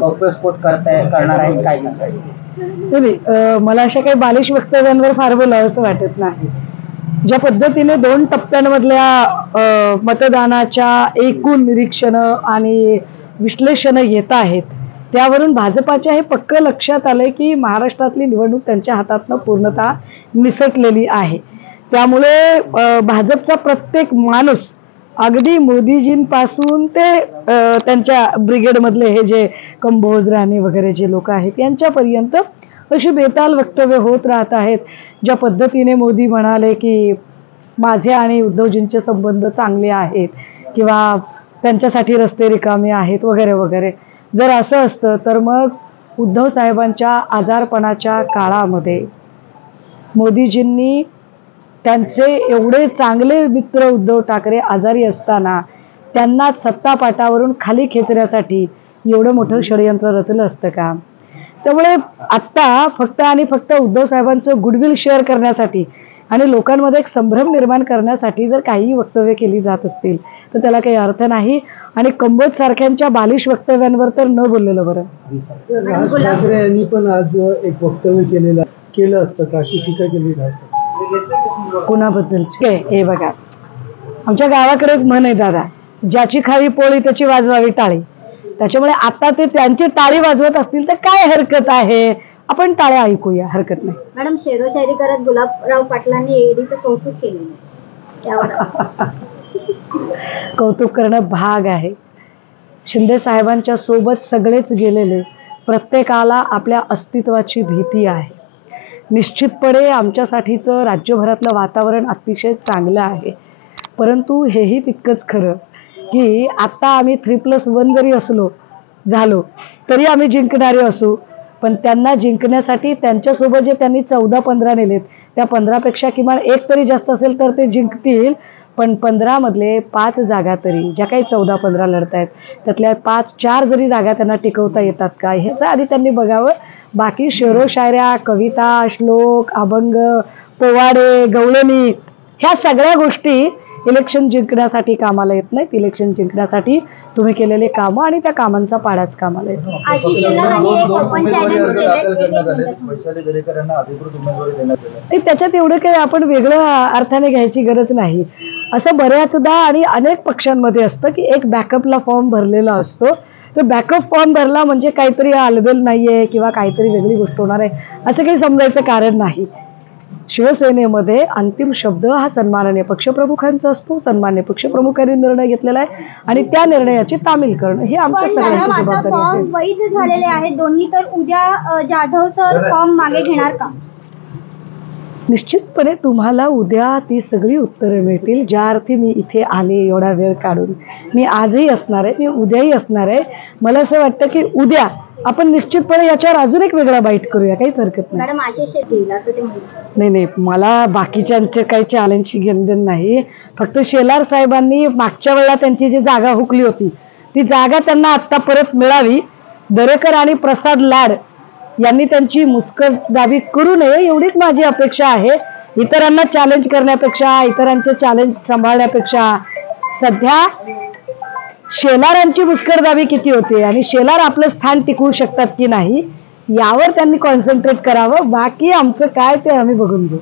गौप्यस्फोट करणार आहे, काय सांगाल? मला अशा काही बालिश वक्तव्यांवर फार बोलावं असं वाटत नाही. ज्या पद्धतीने 2 टप्प्यांमधल्या मतदानाच्या एकूण निरीक्षण आणि विश्लेषण येत आहेत, त्यावरून भाजपाच्या हे पक्क लक्षात आलंय की महाराष्ट्रातली निवडणूक त्यांच्या हातातनं पूर्णतः निसटलेली आहे. त्यामुळे भाजपचा प्रत्येक माणूस अगदी मोदीजींपासून ते त्यांच्या ब्रिगेडमधले हे जे कंबोज राणे वगैरे जे लोक आहेत यांच्यापर्यंत अशी बेताल वक्तव्य होत राहत आहेत. ज्या पद्धतीने मोदी म्हणाले की माझे आणि उद्धवजींचे संबंध चांगले आहेत किंवा त्यांच्यासाठी रस्ते रिकामे आहेत वगैरे वगैरे, जर असं असतं तर मग उद्धव साहेबांच्या आजारपणाच्या काळामध्ये मोदीजींनी त्यांचे एवढे चांगले मित्र उद्धव ठाकरे आजारी असताना त्यांना सत्तापाटावरून खाली खेचण्यासाठी एवढं मोठं षडयंत्र रचलं असतं का? त्यामुळे आत्ता फक्त आणि फक्त उद्धव साहेबांचं गुडविल शेअर करण्यासाठी आणि लोकांमध्ये एक संभ्रम निर्माण करण्यासाठी जर काही वक्तव्य केली जात असतील तर त्याला काही अर्थ नाही. आणि कंबोज सारख्यांच्या बालिश वक्तव्यांवर तर न बोललेलं बरं. राज ठाकरे यांनी पण आज एक वक्तव्य केलं असतं का, अशी टीका केली जाते कुणाबद्दलची? हे बघा, आमच्या गावाकडे एक म्हण आहे दादा, ज्याची खावी पोळी त्याची वाजवावी टाळी. त्याच्यामुळे आता ते त्यांची टाळी वाजवत असतील तर काय हरकत आहे, आपण टाळ्या ऐकूया, हरकत नाही. मॅडम, शेरोशायरी करत गुलाबराव पाटलांनी ईडीचं कौतुक केलेलं त्यावर कौतुक करणं भाग आहे. शिंदे साहेबांच्या सोबत सगळेच गेलेले, प्रत्येकाला आपल्या अस्तित्वाची भीती आहे. निश्चितपणे आमच्यासाठीचं राज्यभरातलं वातावरण अतिशय चांगलं आहे, परंतु हेही तितकंच खरं की आता आम्ही 3+1 जरी झालो तरी आम्ही जिंकणारे असू, पण त्यांना जिंकण्यासाठी त्यांच्यासोबत जे त्यांनी 14-15 नेलेत त्या 15पेक्षा किमान 1 तरी जास्त असेल तर ते जिंकतील. पण 15 मधले 5 जागा तरी, ज्या काही 14-15 लढतायत त्यातल्या 5-4 जरी जागा त्यांना टिकवता येतात का, ह्याचं आधी त्यांनी बघावं. बाकी शेरो शायऱ्या, कविता, श्लोक, अभंग, पोवाडे, गवळणी ह्या सगळ्या गोष्टी इलेक्शन जिंकण्यासाठी कामाला येत नाहीत. इलेक्शन जिंकण्यासाठी तुम्ही केलेले कामं आणि त्या कामांचा पाडाच कामाला येतो. त्याच्यात एवढं काही आपण वेगळं अर्थाने घ्यायची गरज नाही. असं बऱ्याचदा आणि अनेक पक्षांमध्ये असतं की एक बॅकअपला फॉर्म भरलेला असतो, तर बॅकअप फॉर्म भरला म्हणजे काहीतरी आलबेल नाहीये किंवा काहीतरी वेगळी गोष्ट होणार आहे असं काही समजायचं कारण नाही. शिवसेनेमध्ये अंतिम शब्द हा सन्माननीय पक्षप्रमुखांचा असतो. सन्माननीय पक्षप्रमुखांनी निर्णय घेतलेला आहे आणि त्या निर्णयाची तामील करणं ही आमच्या सगळ्यांची जबाबदारी आहे. वैध झालेले आहेत दोन्ही, तर उद्या जाधव सर फॉर्म मागे घेणार का? निश्चितपणे तुम्हाला उद्या ती सगळी उत्तरं मिळतील. ज्या अर्थी मी इथे आले एवढा वेळ काढून, मी आजही असणार आहे, मी उद्याही असणार आहे. मला असं वाटतं की उद्या आपण निश्चितपणे याच्यावर अजून एक वेगळा बाईट करूया, काहीच हरकत नाही. नाही, मला बाकीच्यांचे काही चॅलेंजची घेणदेण नाही. फक्त शेलार साहेबांनी मागच्या वेळेला त्यांची जी जागा हुकली होती ती जागा त्यांना आत्ता परत मिळावी. दरेकर आणि प्रसाद लाड यांनी त्यांची मुस्कटदाबी करू नये एवढीच माझी अपेक्षा आहे. इतरांना चॅलेंज करण्यापेक्षा, इतरांचे चॅलेंज सांभाळण्यापेक्षा सध्या शेलारांची मुस्कटदाबी किती होते आणि शेलार आपलं स्थान टिकवू शकतात की नाही यावर त्यांनी कॉन्सन्ट्रेट करावं. बाकी आमचं काय ते आम्ही बघून घेऊ.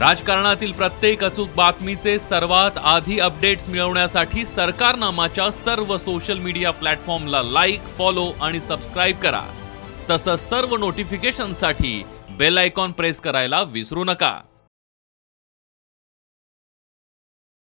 राजकारणातील प्रत्येक अचूक बातमीचे सर्वात आधी अपडेट्स मिळवण्यासाठी सरकारनामाच्या सर्व सोशल मीडिया प्लॅटफॉर्मला लाईक, फॉलो आणि सबस्क्राईब करा. तसंच सर्व नोटिफिकेशनसाठी बेल आयकॉन प्रेस करायला विसरू नका.